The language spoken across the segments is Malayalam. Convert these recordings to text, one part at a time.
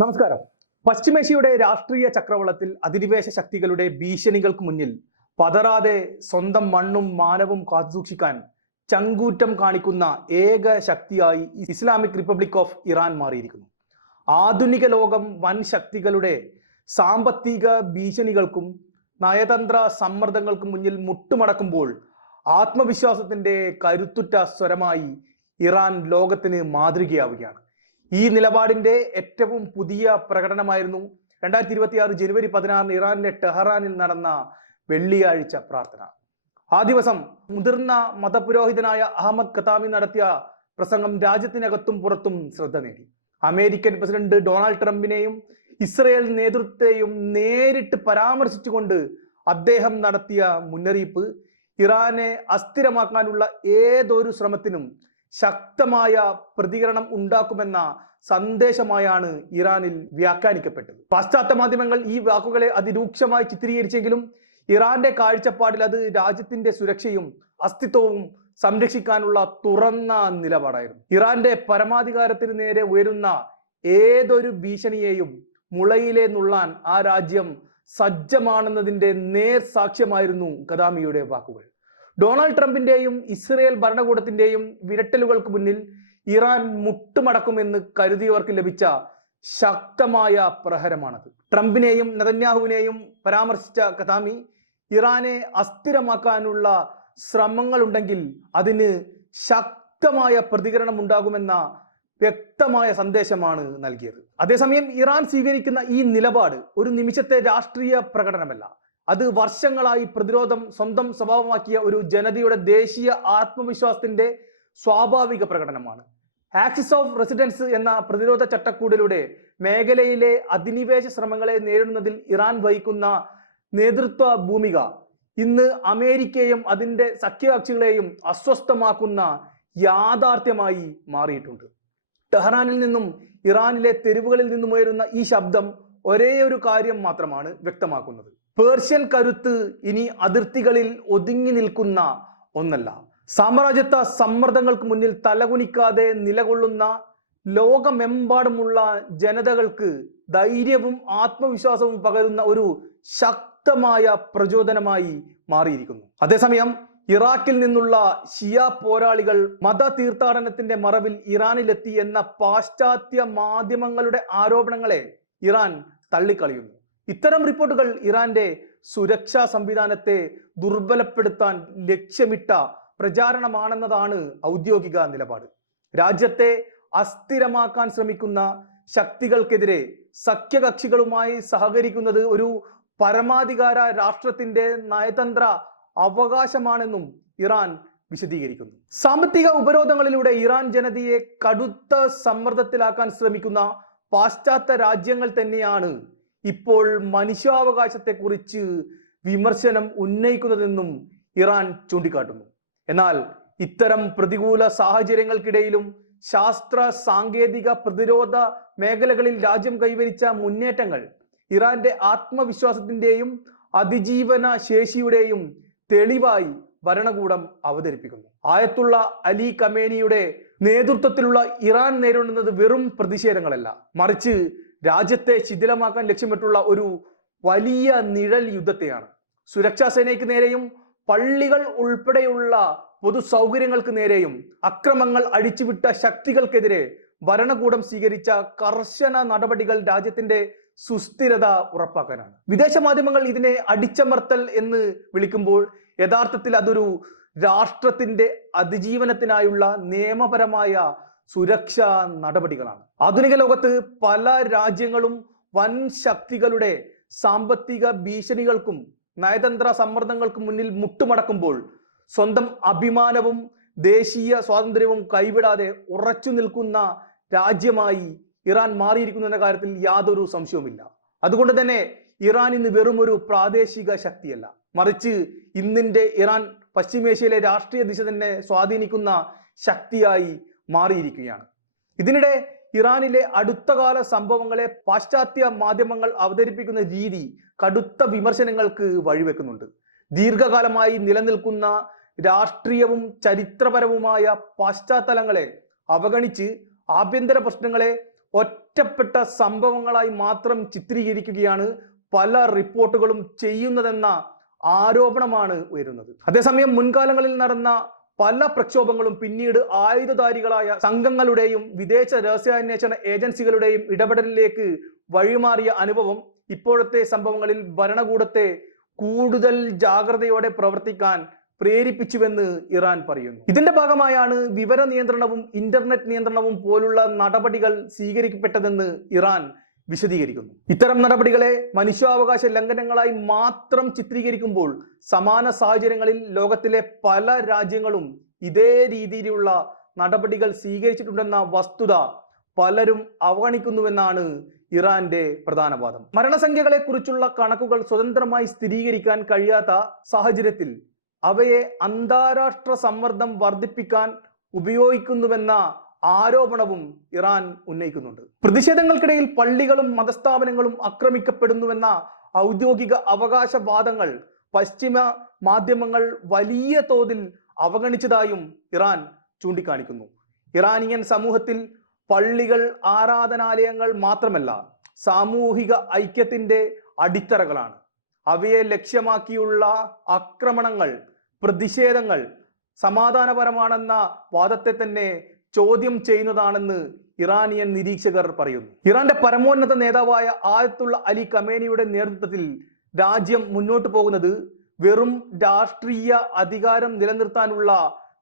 നമസ്കാരം. പശ്ചിമേഷ്യയുടെ രാഷ്ട്രീയ ചക്രവളത്തിൽ അധിനിവേശ ശക്തികളുടെ ഭീഷണികൾക്ക് മുന്നിൽ പതറാതെ സ്വന്തം മണ്ണും മാനവും കാത്തുസൂക്ഷിക്കാൻ ചങ്കൂറ്റം കാണിക്കുന്ന ഏക ശക്തിയായി ഇസ്ലാമിക് റിപ്പബ്ലിക് ഓഫ് ഇറാൻ മാറിയിരിക്കുന്നു. ആധുനിക ലോകം വൻ ശക്തികളുടെ സാമ്പത്തിക ഭീഷണികൾക്കും നയതന്ത്ര സമ്മർദ്ദങ്ങൾക്കും മുന്നിൽ മുട്ടുമടക്കുമ്പോൾ ആത്മവിശ്വാസത്തിന്റെ കരുത്തുറ്റ സ്വരമായി ഇറാൻ ലോകത്തിന് മാതൃകയാവുകയാണ്. ഈ നിലപാടിന്റെ ഏറ്റവും പുതിയ പ്രകടനമായിരുന്നു രണ്ടായിരത്തി ഇരുപത്തി ആറ് ജനുവരി പതിനാറിന് ഇറാനിലെ ടെഹ്റാനിൽ നടന്ന വെള്ളിയാഴ്ച പ്രാർത്ഥന. ആ ദിവസം മുതിർന്ന മതപുരോഹിതനായ അഹമ്മദ് ഖത്താമി നടത്തിയ പ്രസംഗം രാജ്യത്തിനകത്തും പുറത്തും ശ്രദ്ധ നേടി. അമേരിക്കൻ പ്രസിഡന്റ് ഡൊണാൾഡ് ട്രംപിനെയും ഇസ്രയേൽ നേതൃത്വത്തെയും നേരിട്ട് പരാമർശിച്ചുകൊണ്ട് അദ്ദേഹം നടത്തിയ മുന്നറിയിപ്പ് ഇറാനെ അസ്ഥിരമാക്കാനുള്ള ഏതൊരു ശ്രമത്തിനും ശക്തമായ പ്രതികരണം ഉണ്ടാക്കുമെന്ന സന്ദേശമായാണ് ഇറാനിൽ വ്യാഖ്യാനിക്കപ്പെട്ടത്. പാശ്ചാത്യ മാധ്യമങ്ങൾ ഈ വാക്കുകളെ അതിരൂക്ഷമായി ചിത്രീകരിച്ചെങ്കിലും ഇറാന്റെ കാഴ്ചപ്പാടിൽ അത് രാജ്യത്തിന്റെ സുരക്ഷയും അസ്തിത്വവും സംരക്ഷിക്കാനുള്ള തുറന്ന നിലപാടായിരുന്നു. ഇറാന്റെ പരമാധികാരത്തിന് നേരെ ഉയരുന്ന ഏതൊരു ഭീഷണിയെയും മുളയിലെ നുള്ളാൻ ആ രാജ്യം സജ്ജമാണെന്നതിന്റെ നേർ സാക്ഷ്യമായിരുന്നു ഖദാമിയുടെ വാക്കുകൾ. ഡൊണാൾഡ് ട്രംപിന്റെയും ഇസ്രയേൽ ഭരണകൂടത്തിന്റെയും വിരട്ടലുകൾക്ക് മുന്നിൽ ഇറാൻ മുട്ടുമടക്കുമെന്ന് കരുതിയവർക്ക് ലഭിച്ച ശക്തമായ പ്രഹരമാണത്. ട്രംപിനെയും നെതന്യാഹുവിനെയും പരാമർശിച്ച കഥാമി ഇറാനെ അസ്ഥിരമാക്കാനുള്ള ശ്രമങ്ങളുണ്ടെങ്കിൽ അതിന് ശക്തമായ പ്രതികരണം ഉണ്ടാകുമെന്ന വ്യക്തമായ സന്ദേശമാണ് നൽകിയത്. അതേസമയം ഇറാൻ സ്വീകരിക്കുന്ന ഈ നിലപാട് ഒരു നിമിഷത്തെ രാഷ്ട്രീയ പ്രകടനമല്ല. അത് വർഷങ്ങളായി പ്രതിരോധം സ്വന്തം സ്വഭാവമാക്കിയ ഒരു ജനതയുടെ ദേശീയ ആത്മവിശ്വാസത്തിന്റെ സ്വാഭാവിക പ്രകടനമാണ്. ആക്സിസ് ഓഫ് റെസിഡൻസ് എന്ന പ്രതിരോധ ചട്ടക്കൂടിലൂടെ മേഖലയിലെ അധിനിവേശ ശ്രമങ്ങളെ നേരിടുന്നതിൽ ഇറാൻ വഹിക്കുന്ന നേതൃത്വ ഭൂമിക ഇന്ന് അമേരിക്കയും അതിന്റെ സഖ്യകക്ഷികളെയും അസ്വസ്ഥമാക്കുന്ന യാഥാർത്ഥ്യമായി മാറിയിട്ടുണ്ട്. ടെഹ്റാനിൽ നിന്നും ഇറാനിലെ തെരുവുകളിൽ നിന്നും ഉയരുന്ന ഈ ശബ്ദം ഒരേ ഒരു കാര്യം മാത്രമാണ് വ്യക്തമാക്കുന്നത്. പേർഷ്യൻ കരുത്ത് ഇനി അതിർത്തികളിൽ ഒതുങ്ങി നിൽക്കുന്ന ഒന്നല്ല. സാമ്രാജ്യത്വ സമ്മർദ്ദങ്ങൾക്ക് മുന്നിൽ തലകുനിക്കാതെ നിലകൊള്ളുന്ന ലോകമെമ്പാടുമുള്ള ജനതകൾക്ക് ധൈര്യവും ആത്മവിശ്വാസവും പകരുന്ന ഒരു ശക്തമായ പ്രചോദനമായി മാറിയിരിക്കുന്നു. അതേസമയം ഇറാഖിൽ നിന്നുള്ള ഷിയ പോരാളികൾ മത തീർത്ഥാടനത്തിന്റെ മറവിൽ ഇറാനിലെത്തി എന്ന പാശ്ചാത്യ മാധ്യമങ്ങളുടെ ആരോപണങ്ങളെ ഇറാൻ തള്ളിക്കളയുന്നു. ഇത്തരം റിപ്പോർട്ടുകൾ ഇറാന്റെ സുരക്ഷാ സംവിധാനത്തെ ദുർബലപ്പെടുത്താൻ ലക്ഷ്യമിട്ട പ്രചാരണമാണെന്നതാണ് ഔദ്യോഗിക നിലപാട്. രാജ്യത്തെ അസ്ഥിരമാക്കാൻ ശ്രമിക്കുന്ന ശക്തികൾക്കെതിരെ സഖ്യകക്ഷികളുമായി സഹകരിക്കുന്നത് ഒരു പരമാധികാര രാഷ്ട്രത്തിന്റെ നയതന്ത്ര അവകാശമാണെന്നും ഇറാൻ വിശദീകരിക്കുന്നു. സാമ്പത്തിക ഉപരോധങ്ങളിലൂടെ ഇറാൻ ജനതയെ കടുത്ത സമ്മർദ്ദത്തിലാക്കാൻ ശ്രമിക്കുന്ന പാശ്ചാത്യ രാജ്യങ്ങൾ തന്നെയാണ് ഇപ്പോൾ മനുഷ്യാവകാശത്തെക്കുറിച്ച് വിമർശനം ഉന്നയിക്കുന്നതെന്നും ഇറാൻ ചൂണ്ടിക്കാട്ടുന്നു. എന്നാൽ ഇത്തരം പ്രതികൂല സാഹചര്യങ്ങൾക്കിടയിലും ശാസ്ത്ര സാങ്കേതിക പ്രതിരോധ മേഖലകളിൽ രാജ്യം കൈവരിച്ച മുന്നേറ്റങ്ങൾ ഇറാന്റെ ആത്മവിശ്വാസത്തിന്റെയും അതിജീവന ശേഷിയുടെയും തെളിവായി ഭരണകൂടം അവതരിപ്പിക്കുന്നു. ആയത്തുള്ള അലി കമേനിയുടെ നേതൃത്വത്തിലുള്ള ഇറാൻ നേരിടുന്നത് വെറും പ്രതിഷേധങ്ങളല്ല. മറിച്ച് രാജ്യത്തെ ശിഥിലമാക്കാൻ ലക്ഷ്യമിട്ടുള്ള ഒരു വലിയ നിഴൽ യുദ്ധത്തെയാണ്. സുരക്ഷാ സേനയ്ക്ക് നേരെയും പള്ളികൾ ഉൾപ്പെടെയുള്ള പൊതു സൗകര്യങ്ങൾക്ക് നേരെയും അക്രമങ്ങൾ അഴിച്ചുവിട്ട ശക്തികൾക്കെതിരെ ഭരണകൂടം സ്വീകരിച്ച കർശന നടപടികൾ രാജ്യത്തിന്റെ സുസ്ഥിരത ഉറപ്പാക്കാനാണ്. വിദേശ മാധ്യമങ്ങൾ ഇതിനെ അടിച്ചമർത്തൽ എന്ന് വിളിക്കുമ്പോൾ യഥാർത്ഥത്തിൽ അതൊരു രാഷ്ട്രത്തിന്റെ അതിജീവനത്തിനായുള്ള നിയമപരമായ സുരക്ഷാ നടപടികളാണ്. ആധുനിക ലോകത്ത് പല രാജ്യങ്ങളും വൻ ശക്തികളുടെ സാമ്പത്തിക ഭീഷണികൾക്കും നയതന്ത്ര സമ്മർദ്ദങ്ങൾക്ക് മുന്നിൽ മുട്ടുമടക്കുമ്പോൾ സ്വന്തം അഭിമാനവും ദേശീയ സ്വാതന്ത്ര്യവും കൈവിടാതെ ഉറച്ചു നിൽക്കുന്ന രാജ്യമായി ഇറാൻ മാറിയിരിക്കുന്നു എന്ന കാര്യത്തിൽ യാതൊരു സംശയവുമില്ല. അതുകൊണ്ട് തന്നെ ഇറാൻ ഇന്ന് വെറും ഒരു പ്രാദേശിക ശക്തിയല്ല. മറിച്ച് ഇന്നിന്റെ ഇറാൻ പശ്ചിമേഷ്യയിലെ രാഷ്ട്രീയ ദിശ തന്നെ സ്വാധീനിക്കുന്ന ശക്തിയായി മാറിയിരിക്കുകയാണ്. ഇതിനിടെ ഇറാനിലെ അടുത്തകാല സംഭവങ്ങളെ പാശ്ചാത്യ മാധ്യമങ്ങൾ അവതരിപ്പിക്കുന്ന രീതി കടുത്ത വിമർശനങ്ങൾക്ക് വഴിവെക്കുന്നുണ്ട്. ദീർഘകാലമായി നിലനിൽക്കുന്ന രാഷ്ട്രീയവും ചരിത്രപരവുമായ പശ്ചാത്തലങ്ങളെ അവഗണിച്ച് ആഭ്യന്തര പ്രശ്നങ്ങളെ ഒറ്റപ്പെട്ട സംഭവങ്ങളായി മാത്രം ചിത്രീകരിക്കുകയാണ് പല റിപ്പോർട്ടുകളും ചെയ്യുന്നതെന്ന ആരോപണമാണ് ഉയരുന്നത്. അതേസമയം മുൻകാലങ്ങളിൽ നടന്ന പല പ്രക്ഷോഭങ്ങളും പിന്നീട് ആയുധധാരികളായ സംഘങ്ങളുടെയും വിദേശ രഹസ്യാന്വേഷണ ഏജൻസികളുടെയും ഇടപെടലിലേക്ക് വഴിമാറിയ അനുഭവം ഇപ്പോഴത്തെ സംഭവങ്ങളിൽ ഭരണകൂടത്തെ കൂടുതൽ ജാഗ്രതയോടെ പ്രവർത്തിക്കാൻ പ്രേരിപ്പിച്ചുവെന്ന് ഇറാൻ പറയുന്നു. ഇതിന്റെ ഭാഗമായാണ് വിവര നിയന്ത്രണവും ഇന്റർനെറ്റ് നിയന്ത്രണവും പോലുള്ള നടപടികൾ സ്വീകരിക്കപ്പെട്ടതെന്ന് ഇറാൻ വിശദീകരിക്കുന്നു. ഇത്തരം നടപടികളെ മനുഷ്യാവകാശ ലംഘനങ്ങളായി മാത്രം ചിത്രീകരിക്കുമ്പോൾ സമാന സാഹചര്യങ്ങളിൽ ലോകത്തിലെ പല രാജ്യങ്ങളും ഇതേ രീതിയിലുള്ള നടപടികൾ സ്വീകരിച്ചിട്ടുണ്ടെന്ന വസ്തുത പലരും അവഗണിക്കുന്നുവെന്നാണ് ഇറാന്റെ പ്രധാന വാദം. മരണസംഖ്യകളെ കുറിച്ചുള്ള കണക്കുകൾ സ്വതന്ത്രമായി സ്ഥിരീകരിക്കാൻ കഴിയാത്ത സാഹചര്യത്തിൽ അവയെ അന്താരാഷ്ട്ര സമ്മർദ്ദം വർദ്ധിപ്പിക്കാൻ ഉപയോഗിക്കുന്നുവെന്ന ആരോപണവും ഇറാൻ ഉന്നയിക്കുന്നുണ്ട്. പ്രതിഷേധങ്ങൾക്കിടയിൽ പള്ളികളും മതസ്ഥാപനങ്ങളും ആക്രമിക്കപ്പെടുന്നുവെന്ന ഔദ്യോഗിക അവകാശവാദങ്ങൾ പശ്ചിമ മാധ്യമങ്ങൾ വലിയ തോതിൽ അവഗണിച്ചതായും ഇറാൻ ചൂണ്ടിക്കാണിക്കുന്നു. ഇറാനിയൻ സമൂഹത്തിൽ പള്ളികൾ ആരാധനാലയങ്ങൾ മാത്രമല്ല സാമൂഹിക ഐക്യത്തിന്റെ അടിത്തറകളാണ്. അവയെ ലക്ഷ്യമാക്കിയുള്ള ആക്രമണങ്ങൾ പ്രതിഷേധങ്ങൾ സമാധാനപരമാണെന്ന വാദത്തെ തന്നെ ചോദ്യം ചെയ്യുന്നതാണെന്ന് ഇറാനിയൻ നിരീക്ഷകർ പറയുന്നു. ഇറാന്റെ പരമോന്നത നേതാവായ ആയത്തുള്ള അലി കമേനിയുടെ നേതൃത്വത്തിൽ രാജ്യം മുന്നോട്ട് പോകുന്നത് വെറും രാഷ്ട്രീയ അധികാരം നിലനിർത്താനുള്ള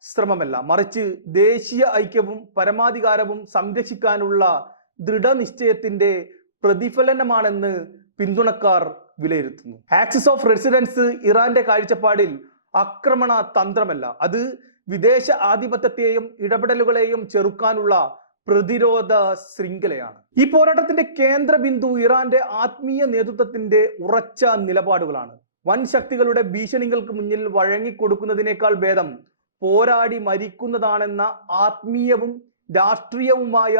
ശ്രമമല്ല. മറിച്ച് ദേശീയ ഐക്യവും പരമാധികാരവും സംരക്ഷിക്കാനുള്ള ദൃഢനിശ്ചയത്തിന്റെ പ്രതിഫലനമാണെന്ന് പിന്തുണക്കാർ വിലയിരുത്തുന്നു. ആക്സിസ് ഓഫ് റെസിഡൻസ് ഇറാന്റെ കാഴ്ചപ്പാടിൽ ആക്രമണ തന്ത്രമല്ല അത് വിദേശ ആധിപത്യത്തെയും ഇടപെടലുകളെയും ചെറുക്കാനുള്ള പ്രതിരോധ ശൃംഖലയാണ്. ഈ പോരാട്ടത്തിന്റെ കേന്ദ്ര ബിന്ദു ഇറാന്റെ ആത്മീയ നേതൃത്വത്തിന്റെ ഉറച്ച നിലപാടുകളാണ്. വൻ ശക്തികളുടെ ഭീഷണികൾക്ക് മുന്നിൽ വഴങ്ങിക്കൊടുക്കുന്നതിനേക്കാൾ ഭേദം പോരാടി മരിക്കുന്നതാണെന്ന ആത്മീയവും രാഷ്ട്രീയവുമായ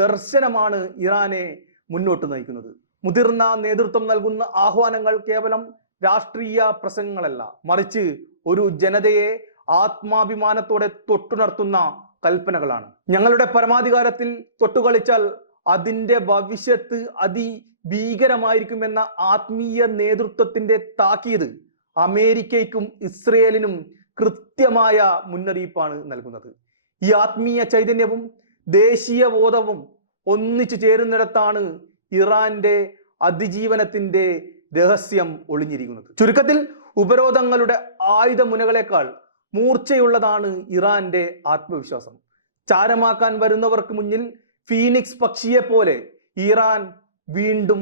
ദർശനമാണ് ഇറാനെ മുന്നോട്ട് നയിക്കുന്നത്. മുതിർന്ന നേതൃത്വം നൽകുന്ന ആഹ്വാനങ്ങൾ കേവലം രാഷ്ട്രീയ പ്രസംഗങ്ങളല്ല മറിച്ച് ഒരു ജനതയെ ആത്മാഭിമാനത്തോടെ തൊട്ടുണർത്തുന്ന കൽപ്പനകളാണ്. ഞങ്ങളുടെ പരമാധികാരത്തിൽ തൊട്ടുകളിച്ചാൽ അതിന്റെ ഭവിഷ്യത്ത് അതിഭീകരമായിരിക്കുമെന്ന ആത്മീയ നേതൃത്വത്തിന്റെ താക്കീത് അമേരിക്കയ്ക്കും ഇസ്രയേലിനും കൃത്യമായ മുന്നറിയിപ്പാണ് നൽകുന്നത്. ഈ ആത്മീയ ചൈതന്യവും ദേശീയ ബോധവും ഒന്നിച്ചു ചേരുന്നിടത്താണ് ഇറാന്റെ അതിജീവനത്തിന്റെ രഹസ്യം ഒളിഞ്ഞിരിക്കുന്നത്. ചുരുക്കത്തിൽ ഉപരോധങ്ങളുടെ ആയുധമുനകളെക്കാൾ മൂർച്ചയുള്ളതാണ് ഇറാന്റെ ആത്മവിശ്വാസം. ചാരമാക്കാൻ വരുന്നവർക്ക് മുന്നിൽ ഫീനിക്സ് പക്ഷിയെ പോലെ ഇറാൻ വീണ്ടും